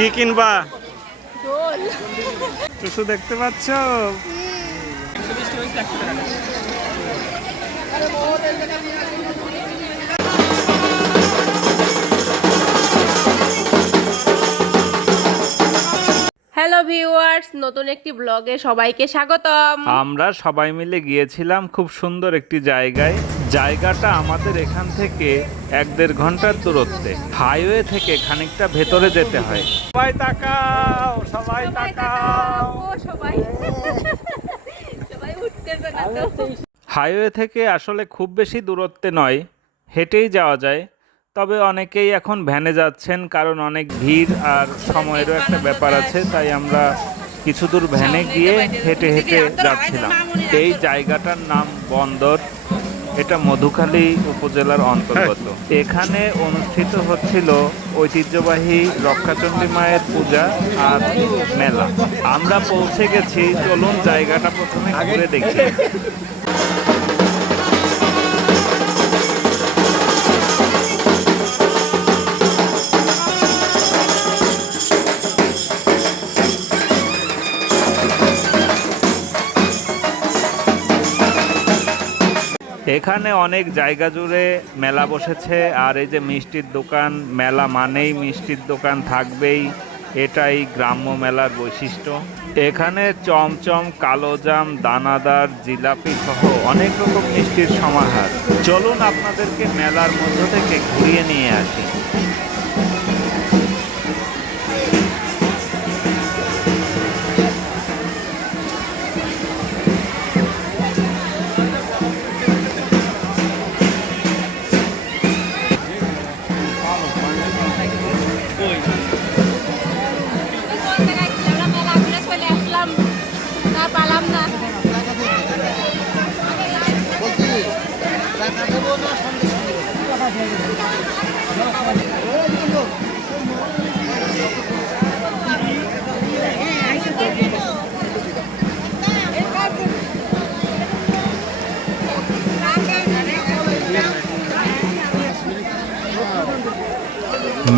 কি কিনবা? দোল। টুসু দেখতে পাচ্ছ? হ্যালো ভিউয়ার্স, নতুন একটি ব্লগে সবাইকে স্বাগতম। আমরা সবাই মিলে গিয়েছিলাম খুব সুন্দর একটি জায়গায়। জায়গাটা আমাদের এখান থেকে 1-1.5 ঘন্টার দূরত্বে। হাইওয়ে থেকে খানিকটা ভেতরে যেতে হয়। সবাই তাকাও, সবাই তাকাও। সবাই উঠতেছে না তো। হাইওয়ে থেকে আসলে খুব বেশি দূরত্বে নয়, হেঁটেই যাওয়া যায়। তবে অনেকেই এখন ভ্যানে যাচ্ছেন, কারণ অনেক ভিড় আর সময়েরও একটা ব্যাপার আছে। তাই আমরা কিছু দূর ভ্যানে গিয়ে হেঁটে হেঁটে যাচ্ছিলাম। এই জায়গাটার নাম বন্দর। এটা মধুখালী উপজেলার অন্তর্গত। এখানে অনুষ্ঠিত হচ্ছিল ঐতিহ্যবাহী রক্ষাচণ্ডী মায়ের পূজা আর মেলা। আমরা পৌঁছে গেছি, চলুন জায়গাটা প্রথমে ঘুরে দেখি। এখানে অনেক জায়গা জুড়ে মেলা বসেছে, আর এই যে মিষ্টির দোকান, মেলা মানেই মিষ্টির দোকান থাকবেই, এটাই গ্রাম্য মেলার বৈশিষ্ট্য। এখানে চমচম, কালোজাম, দানাদার, জিলাপি সহ অনেক রকম মিষ্টির সমাহার। চলুন আপনাদেরকে মেলার মধ্য থেকে ঘুরিয়ে নিয়ে আসি।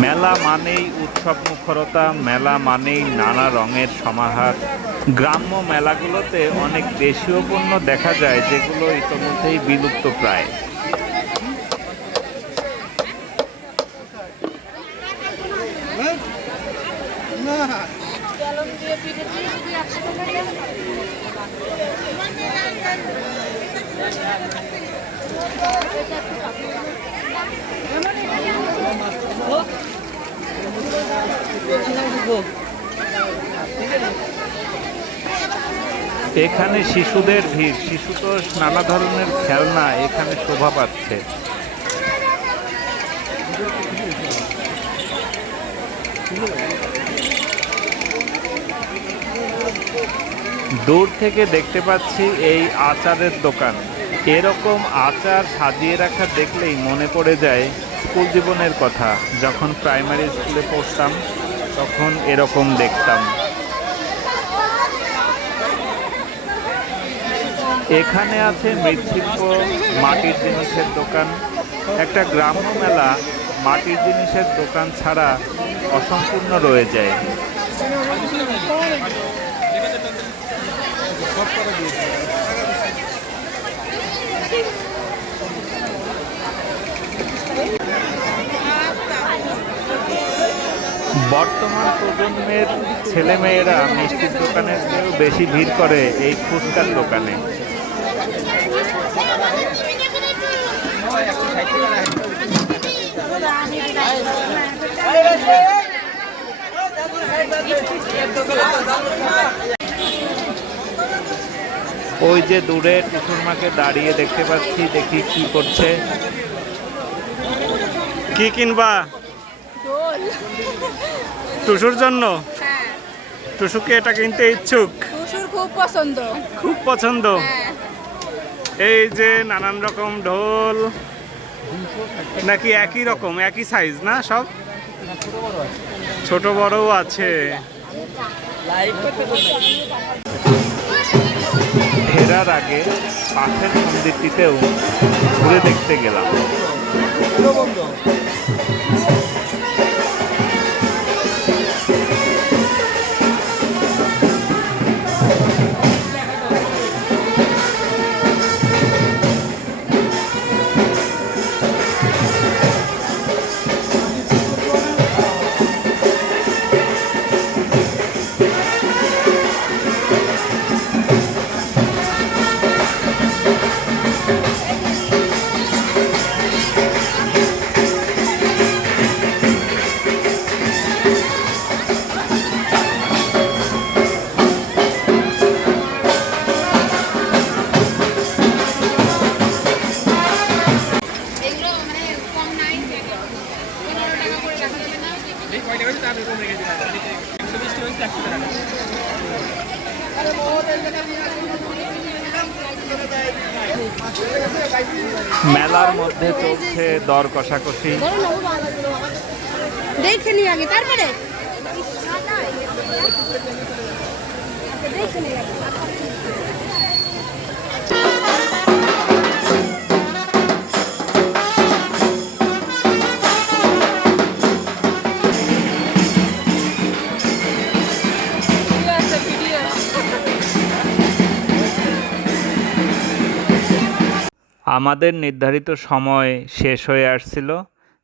মেলা মানেই উৎসব মুখরতা, মেলা মানেই নানা রঙের সমাহার। গ্রাম্য মেলাগুলোতে অনেক দেশীয় পণ্য দেখা যায়, যেগুলো ইতোমধ্যেই বিলুপ্ত প্রায়। এখানে শিশুদের ভিড়, শিশুতোষ নানা ধরনের খেলনা এখানে শোভা পাচ্ছে। দূর থেকে দেখতে পাচ্ছি এই আচারের দোকান। এরকম আচার সাজিয়ে রাখা দেখলেই মনে পড়ে যায় স্কুল জীবনের কথা। যখন প্রাইমারি স্কুলে পড়তাম তখন এরকম দেখতাম। এখানে আছে মৃৎশিল্প, মাটির জিনিসের দোকান। একটা গ্রাম্য মেলা মাটির জিনিসের দোকান ছাড়া অসম্পূর্ণ রয়ে যায়। বর্তমান প্রজন্মের ছেলেমেয়েরা মিষ্টির দোকানের চেয়েও বেশি ভিড় করে এই ফুচকার দোকানে। ওই যে দূরে টুসুর মাকে দাঁড়িয়ে দেখতে পাচ্ছি, দেখি কি করছে। কি কিনবা? দোল। টুসুর জন্য? হ্যাঁ। টুসুকে এটা কিনতে ইচ্ছুক? টুসুর খুব পছন্দ। খুব পছন্দ। হ্যাঁ। এই যে নানান রকম ঢোল, নাকি একই রকম, একই সাইজ না সব? ছোট বড়ও আছে। ফেরার আগে পাশের মন্দিরটিতেও ঘুরে দেখতে গেলাম। মেলার মধ্যে চলছে দর কষাকষি। দেখে নি আগে তারপরে আমাদের নির্ধারিত সময় শেষ হয়ে আসছিল,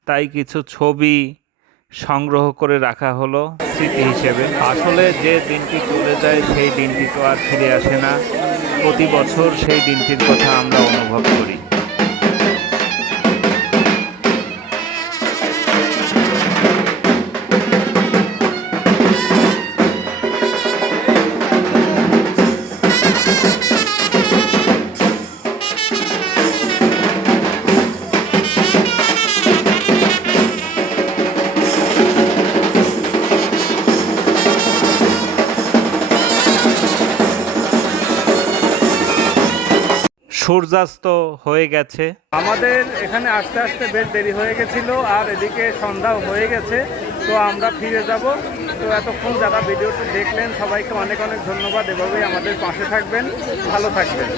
তাই কিছু ছবি সংগ্রহ করে রাখা হলো স্মৃতি হিসেবে। আসলে যে দিনটি চলে যায় সেই দিনটি তো আর ফিরে আসে না, প্রতি বছর সেই দিনটির কথা আমরা অনুভব করি। সূর্যাস্ত হয়ে গেছে, আমাদের এখানে আস্তে আস্তে বেশ দেরি হয়ে গেছিল, আর এদিকে সন্ধ্যাও হয়ে গেছে, তো আমরা ফিরে যাব। তো এতক্ষণ যারা ভিডিওটি দেখলেন সবাইকে অনেক অনেক ধন্যবাদ। এভাবেই আমাদের পাশে থাকবেন, ভালো থাকবেন।